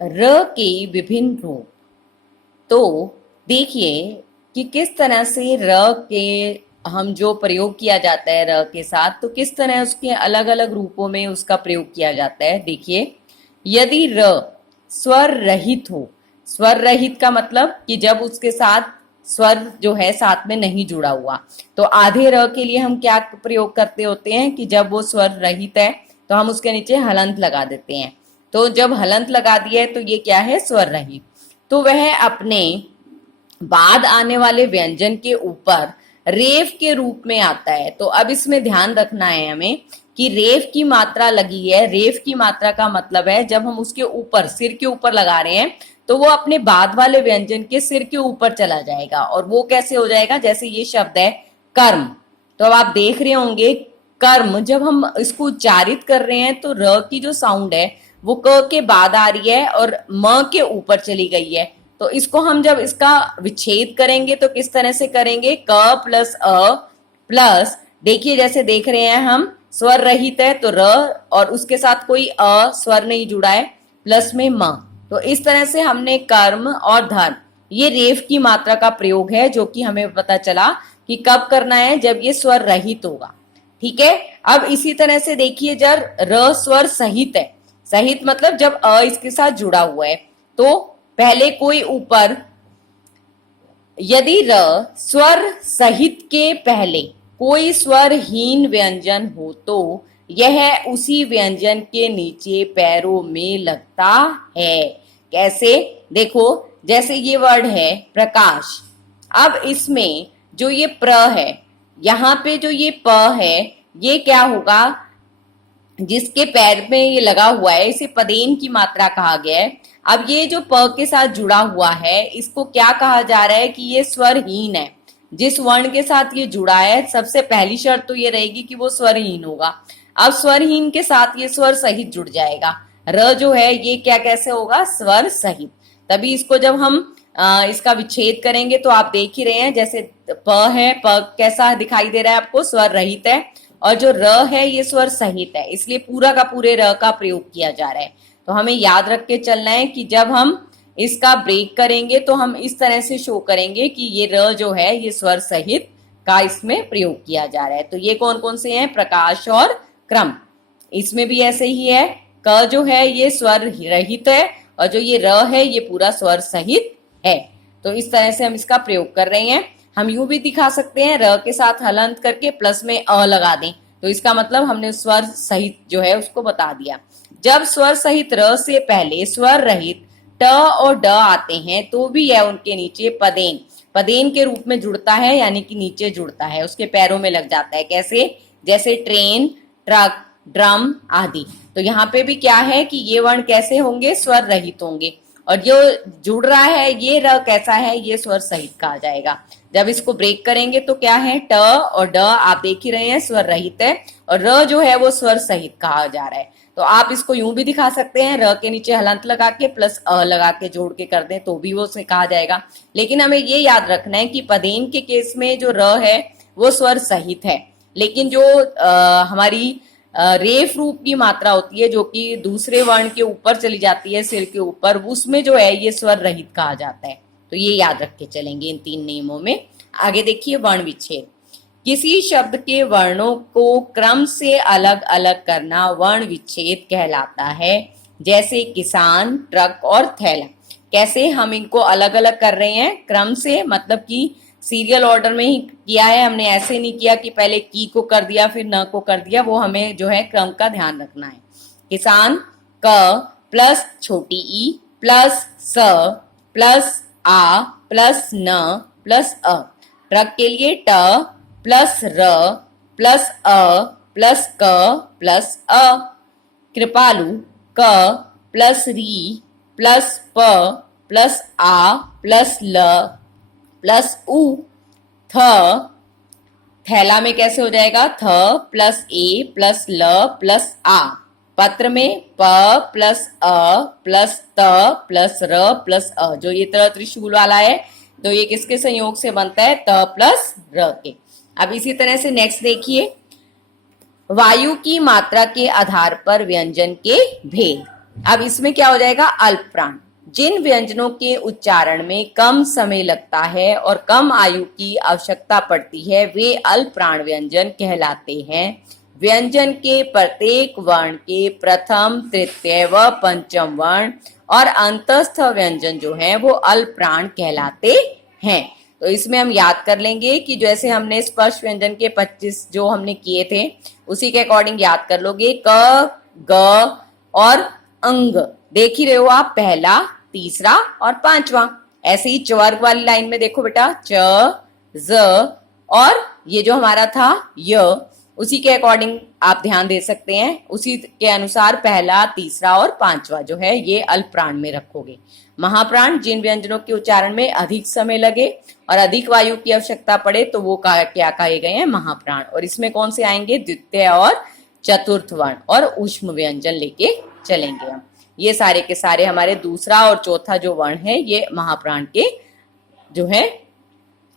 र के विभिन्न रूप। तो देखिए कि किस तरह से र के हम जो प्रयोग किया जाता है र के साथ, तो किस तरह उसके अलग अलग रूपों में उसका प्रयोग किया जाता है। देखिए, यदि र स्वर रहित हो, स्वर रहित का मतलब कि जब उसके साथ स्वर जो है साथ में नहीं जुड़ा हुआ, तो आधे र के लिए हम क्या प्रयोग करते होते हैं कि जब वो स्वर रहित है तो हम उसके नीचे हलंत लगा देते हैं। तो जब हलंत लगा दिया है तो ये क्या है, स्वर रहित। तो वह अपने बाद आने वाले व्यंजन के ऊपर रेफ के रूप में आता है। तो अब इसमें ध्यान रखना है हमें कि रेफ की मात्रा लगी है। रेफ की मात्रा का मतलब है जब हम उसके ऊपर, सिर के ऊपर लगा रहे हैं, तो वो अपने बाद वाले व्यंजन के सिर के ऊपर चला जाएगा। और वो कैसे हो जाएगा, जैसे ये शब्द है कर्म। तो अब आप देख रहे होंगे कर्म, जब हम इसको उच्चारित कर रहे हैं तो र की जो साउंड है वो क के बाद आ रही है और म के ऊपर चली गई है। तो इसको हम जब इसका विच्छेद करेंगे तो किस तरह से करेंगे, क प्लस अ प्लस, देखिए जैसे देख रहे हैं हम स्वर रहित है तो र और उसके साथ कोई अ स्वर नहीं जुड़ा है, प्लस में म। तो इस तरह से हमने कर्म और धर्म, ये रेफ की मात्रा का प्रयोग है जो कि हमें पता चला कि कब करना है, जब ये स्वर रहित होगा। ठीक है। अब इसी तरह से देखिए, जब र स्वर सहित है, सहित मतलब जब अ इसके साथ जुड़ा हुआ है, तो पहले कोई ऊपर, यदि र स्वर सहित के पहले कोई स्वरहीन व्यंजन हो तो यह उसी व्यंजन के नीचे पैरों में लगता है। कैसे, देखो जैसे ये वर्ड है प्रकाश। अब इसमें जो ये प्र है, यहां पे जो ये प है, ये क्या होगा, जिसके पैर में ये लगा हुआ है इसे पदेन की मात्रा कहा गया है। अब ये जो प के साथ जुड़ा हुआ है इसको क्या कहा जा रहा है कि ये स्वरहीन है। जिस वर्ण के साथ ये जुड़ा है, सबसे पहली शर्त तो ये रहेगी कि वो स्वरहीन होगा। अब स्वरहीन के साथ ये स्वर सहित जुड़ जाएगा। र जो है ये क्या कैसे होगा, स्वर सहित। तभी इसको जब हम इसका विच्छेद करेंगे तो आप देख ही रहे हैं, जैसे प है, प कैसा दिखाई दे रहा है आपको, स्वर रहित है, और जो र है ये स्वर सहित है, इसलिए पूरा का पूरे र का प्रयोग किया जा रहा है। तो हमें याद रख के चलना है कि जब हम इसका ब्रेक करेंगे तो हम इस तरह से शो करेंगे कि ये र जो है ये स्वर सहित का इसमें प्रयोग किया जा रहा है। तो ये कौन कौन से हैं, प्रकाश और क्रम। इसमें भी ऐसे ही है, क जो है ये स्वर रहित है और जो ये र है ये पूरा स्वर सहित है। तो इस तरह से हम इसका प्रयोग कर रहे हैं। हम यूं भी दिखा सकते हैं, र के साथ हलंत करके प्लस में अ लगा दें, तो इसका मतलब हमने स्वर सहित जो है उसको बता दिया। जब स्वर सहित र से पहले स्वर रहित ट और ड आते हैं तो भी यह उनके नीचे पदेन, पदेन के रूप में जुड़ता है, यानी कि नीचे जुड़ता है, उसके पैरों में लग जाता है। कैसे, जैसे ट्रेन, ट्रक, ड्रम आदि। तो यहाँ पे भी क्या है कि ये वर्ण कैसे होंगे, स्वर रहित होंगे। और जो जुड़ रहा है ये र कैसा है, ये स्वर सहित कहा जाएगा। जब इसको ब्रेक करेंगे तो क्या है, ट और ड आप देख ही रहे हैं स्वर रहित है, और र जो है वो स्वर सहित कहा जा रहा है। तो आप इसको यूं भी दिखा सकते हैं, र के नीचे हलंत लगा के प्लस अ लगा के जोड़ के कर दें तो भी वो से कहा जाएगा। लेकिन हमें ये याद रखना है कि पदेन के केस में जो र है वो स्वर सहित है, लेकिन जो हमारी रेफ रूप की मात्रा होती है जो कि दूसरे वर्ण के ऊपर चली जाती है, सिर के ऊपर, उसमें जो है ये स्वर रहित कहा जाता है। तो ये याद रख के चलेंगे इन तीन नियमों में। आगे देखिए, वर्ण विच्छेद। किसी शब्द के वर्णों को क्रम से अलग अलग करना वर्ण विच्छेद कहलाता है। जैसे किसान, ट्रक और थैला। कैसे हम इनको अलग अलग कर रहे हैं, क्रम से, मतलब कि सीरियल ऑर्डर में ही किया है हमने, ऐसे नहीं किया कि पहले की को कर दिया फिर न को कर दिया। वो हमें जो है क्रम का ध्यान रखना है। किसान क प्लस छोटी ई प्लस स प्लस आ प्लस न प्लस अ। ट्रक के लिए ट प्लस र प्लस अ प्लस क प्लस अ। कृपालु क प्लस री प्लस प प्लस आ प्लस ल प्लस उ। थ, थैला में कैसे हो जाएगा, थ प्लस ए प्लस ल प्लस आ। पत्र में प प्लस अ प्लस त प्लस र प्लस अ। जो ये त्रिशूल वाला है तो ये किसके संयोग से बनता है, त प्लस र के। अब इसी तरह से नेक्स्ट देखिए, वायु की मात्रा के आधार पर व्यंजन के भेद। अब इसमें क्या हो जाएगा, अल्प प्राण। जिन व्यंजनों के उच्चारण में कम समय लगता है और कम आयु की आवश्यकता पड़ती है वे अल्प प्राण व्यंजन कहलाते हैं। व्यंजन के प्रत्येक वर्ण के प्रथम, तृतीय व पंचम वर्ण और अंतस्थ व्यंजन जो है वो अल्प प्राण कहलाते हैं। तो इसमें हम याद कर लेंगे कि जैसे हमने स्पर्श व्यंजन के 25 जो हमने किए थे उसी के अकॉर्डिंग याद कर लोगे। क, ग और अंग देख ही रहे हो आप, पहला, तीसरा और पांचवा। ऐसे ही चवर्ग वाली लाइन में देखो बेटा, च, ज और ये जो हमारा था य, उसी के अकॉर्डिंग आप ध्यान दे सकते हैं। उसी के अनुसार पहला, तीसरा और पांचवा जो है ये अल्प प्राण में रखोगे। महाप्राण, जिन व्यंजनों के उच्चारण में अधिक समय लगे और अधिक वायु की आवश्यकता पड़े तो वो क्या कहे गए हैं, महाप्राण। और इसमें कौन से आएंगे, द्वितीय और चतुर्थ वर्ण और ऊष्म व्यंजन लेके चलेंगे हम। ये सारे के सारे हमारे दूसरा और चौथा जो वर्ण है ये महाप्राण के जो है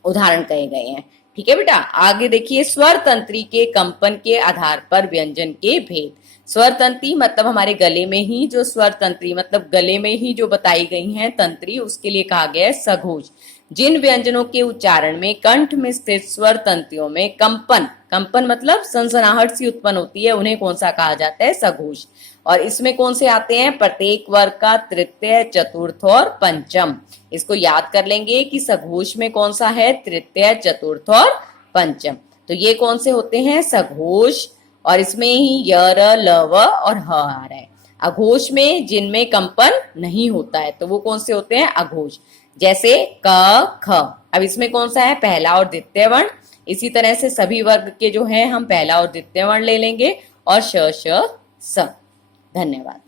उदाहरण कहे गए हैं। ठीक है बेटा, आगे देखिए, स्वर तंत्री के कंपन के आधार पर व्यंजन के भेद। स्वर तंत्री मतलब हमारे गले में ही जो स्वर तंत्री मतलब गले में ही जो बताई गई हैं तंत्री, उसके लिए कहा गया है सघोष। जिन व्यंजनों के उच्चारण में कंठ में स्थित स्वर तंत्रियों में कंपन, कंपन मतलब सनसनाहट सी उत्पन्न होती है, उन्हें कौन सा कहा जाता है, सघोष। और इसमें कौन से आते हैं, प्रत्येक वर्ग का तृतीय, चतुर्थ और पंचम। इसको याद कर लेंगे कि सघोष में कौन सा है, तृतीय, चतुर्थ और पंचम। तो ये कौन से होते हैं, सघोष। और इसमें ही य, र, ल, व और ह आ रहा है। अघोष में जिनमें कंपन नहीं होता है तो वो कौन से होते हैं, अघोष। जैसे क, ख। अब इसमें कौन सा है, पहला और द्वितीय वर्ण। इसी तरह से सभी वर्ग के जो है हम पहला और द्वितीय वर्ण ले लेंगे और श, श, स। धन्यवाद।